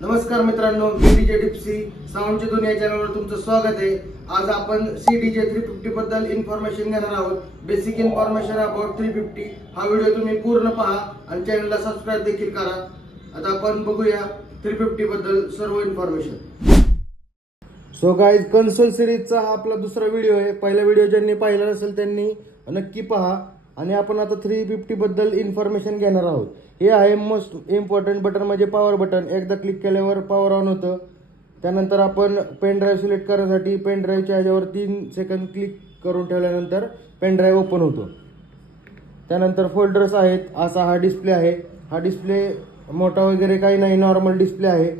नमस्कार मित्रांनो, मी DJ tipsy साऊंडची दुनिया चॅनलवर तुमचं स्वागत आहे। आज आपण CDJ 350 बद्दल इन्फॉर्मेशन घेणार आहोत। बेसिक इन्फॉर्मेशन अबाउट 350 हा व्हिडिओ तुम्ही पूर्ण पहा आणि चॅनलला सबस्क्राइब देखील करा। आता आपण बघूया 350 बद्दल सर्व इन्फॉर्मेशन। सो गाइस, कन्सोल सिरीजचा हा आपला दुसरा व्हिडिओ आहे। पहिला व्हिडिओ ज्यांनी पाहिला नसेल त्यांनी नक्की पहा आणि आपण आता 350 बद्दल इन्फॉर्मेशन घेणार आहोत। हे आहे मोस्ट इम्पॉर्टंट बटन म्हणजे पॉवर बटन। एकदा क्लिक केल्यावर पॉवर ऑन होतं। त्यानंतर आपण पेन ड्राईव्ह सिलेक्ट करण्यासाठी पेन ड्राईव्हच्या ह्याच्यावर 3 सेकंद क्लिक करून ठेवल्यानंतर पेन ड्राईव्ह ओपन होतो। त्यानंतर फोल्डर्स आहेत। असा हा डिस्प्ले आहे। हा डिस्प्ले मोठा वगैरे काही नाही, नॉर्मल डिस्प्ले आहे।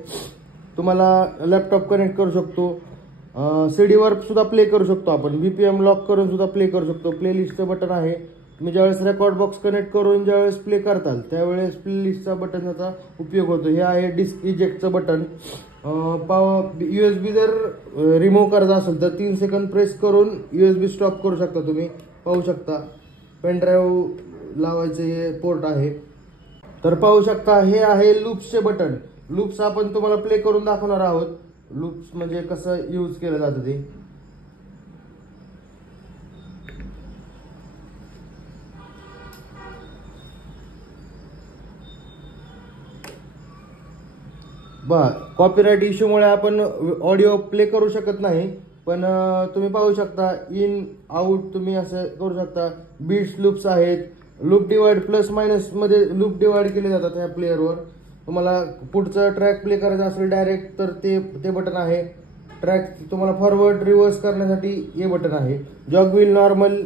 तुम्हाला लॅपटॉप कनेक्ट करू शकतो, सीडीवर सुद्धा प्ले करू शकतो। आपण VPN लॉक करून सुद्धा प्ले करू शकतो। प्लेलिस्टचं बटन आहे। तुम्ही ज्यावेळेस रेकॉर्ड बॉक्स कनेक्ट करून ज्यावेळेस प्ले करताल त्यावेळेस प्लेलिस्टचा बटनचा उपयोग होतो। हे आहे डिस्क इजेक्टचं बटन। USB जर रिमूव्ह करायचं असेल तर 3 सेकंद प्रेस करून USB स्टॉप करू शकता। तुम्ही पाहू शकता पेन ड्राईव्ह लावायचे हे पोर्ट आहे। तर पाहू शकता हे आहे लूप्सचे बटन। लूप्स आपण तुम्हाला प्ले करून दाखवणार आहोत। लूप्स म्हणजे कसं यूज केलं जातं ते। कॉपीराइट इश्यूमुळे आपण ऑडिओ प्ले करू शकत नाही, पण तुम्ही पाहू शकता इन आउट तुम्ही असं करू शकता। बीट्स लूप्स आहेत। लूप डिवाइड प्लस मायनस मध्ये लूप डिवाइड केले जातात ह्या प्लेअरवर। तुम्हाला पुढचा ट्रॅक प्ले करायचा असेल डायरेक्ट तर ते बटन आहे। ट्रॅक तुम्हाला फॉरवर्ड रिव्हर्स करण्यासाठी हे बटन आहे। जॉग व्हील नॉर्मल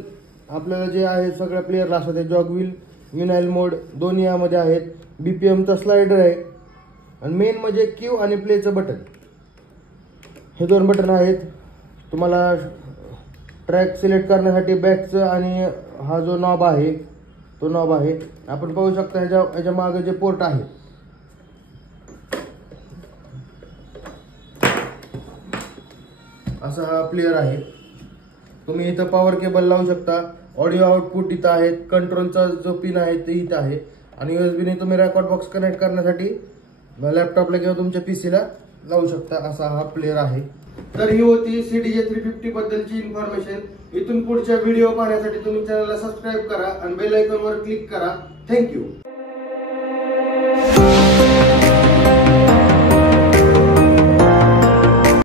आपल्याला जे आहे सगळ्या प्लेअरला असतं ते जॉग व्हील विनाईल मोड दोन्ही यामध्ये आहेत। BPM चा स्लाइडर आहे आणि मेन म्हणजे क्यू आणि प्लेचं बटन। हे 2 बटन आहेत। तुम्हाला ट्रॅक सिलेक्ट करण्यासाठी बॅकचं आणि हा जो नॉब आहे तो नॉब आहे। आपण पाहू शकता ह्याच्या मागे जे पोर्ट आहे असा हा प्लेअर आहे। तुम्ही इथं पॉवर केबल लावू शकता। ऑडिओ आउटपुट इथं आहे। कंट्रोलचा जो पिन आहे ते इथं आहे आणि USB ने तुम्ही रेकॉर्ड बॉक्स कनेक्ट करण्यासाठी लॅपटॉपला किंवा तुमच्या PC ला लावू शकता। असा हा प्लेअर आहे। तर ही होती CDJ 350 बद्दलची इन्फॉर्मेशन। इथून पुढच्या व्हिडिओ पाहण्यासाठी तुम्ही चॅनलला सबस्क्राइब करा आणि बेल आयकॉनवर क्लिक करा। थँक्यू।